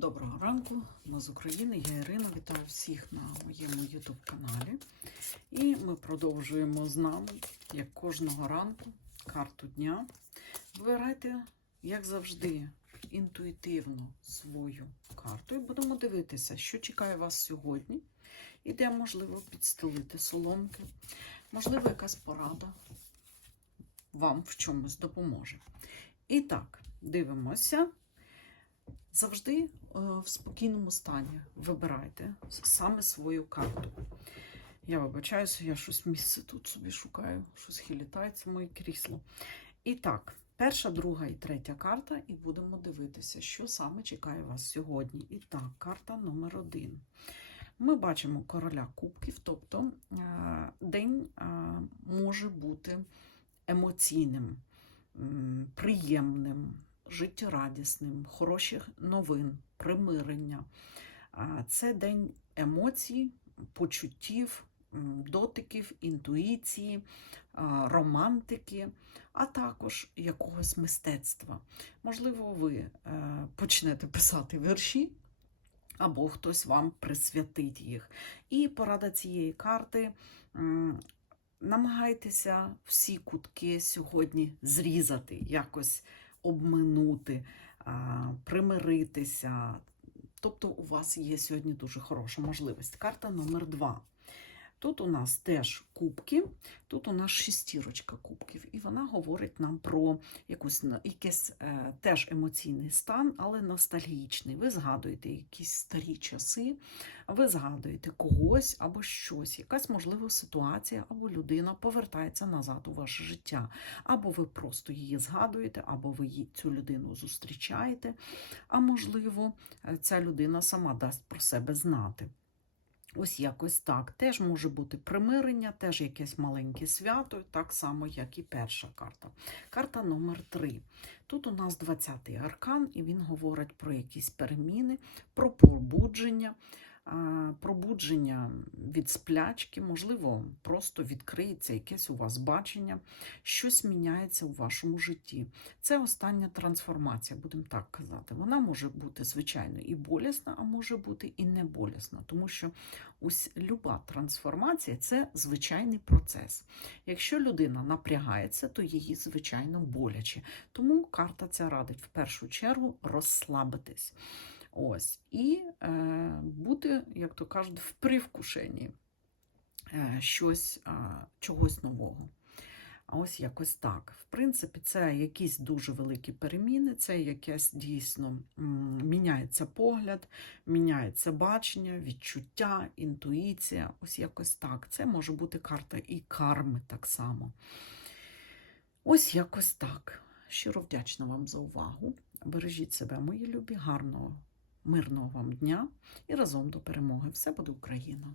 Доброго ранку, ми з України, я Ірина. Вітаю всіх на моєму YouTube каналі. І ми продовжуємо з нами, як кожного ранку, карту дня. Вибирайте, як завжди, інтуїтивно свою карту. І будемо дивитися, що чекає вас сьогодні. І де можливо підстелити соломки. Можливо, якась порада вам в чомусь допоможе. І так, дивимося. Завжди е, в спокійному стані вибирайте саме свою карту. Я вибачаюся, я щось місце тут собі шукаю, щось хилітається моє крісло. І так, перша, друга і третя карта, і будемо дивитися, що саме чекає вас сьогодні. І так, карта номер один. Ми бачимо короля кубків, тобто е, день е, може бути емоційним, приємним життєрадісним, хороших новин, примирення. Це день емоцій, почуттів, дотиків, інтуїції, романтики, а також якогось мистецтва. Можливо, ви е, почнете писати вірші. Або хтось вам присвятить їх. І порада цієї карти. Намагайтеся всі кутки сьогодні зрізати, якось обминути, примиритися. Тобто у вас є сьогодні дуже хороша можливість. Карта номер два. Тут у нас теж кубки, тут у нас шістірочка кубків, і вона говорить нам про якусь, якийсь е, теж емоційний стан, але ностальгічний. Ви згадуєте якісь старі часи, ви згадуєте когось або щось, якась можлива ситуація, або людина повертається назад у ваше життя. Або ви просто її згадуєте, або ви її- цю людину зустрічаєте, а можливо, е, ця людина сама дасть про себе знати. Ось якось так. Теж може бути примирення, теж якесь маленьке свято, так само, як і перша карта. Карта номер 3. Тут у нас 20-й аркан, і він говорить про якісь переміни, про пробудження, а, пробудження від сплячки, можливо, просто відкриється якесь у вас бачення, щось міняється у вашому житті. Це остання трансформація, будемо так казати. Вона може бути, звичайно, і болісна, а може бути і не болісна, тому що ось люба трансформація це звичайний процес. Якщо людина напрягається, то її, звичайно, боляче. Тому карта ця радить в першу чергу розслабитись. Ось, і е, бути, як то кажуть, в привкушенні е, щось, е, чогось нового. А ось якось так. В принципі, це якісь дуже великі переміни, це якесь дійсно міняється погляд, міняється бачення, відчуття, інтуїція. Ось якось так. Це може бути карта і карми так само. Ось якось так. Щиро вдячна вам за увагу. Бережіть себе, мої любі, гарного, мирного вам дня і разом до перемоги. Все буде Україна!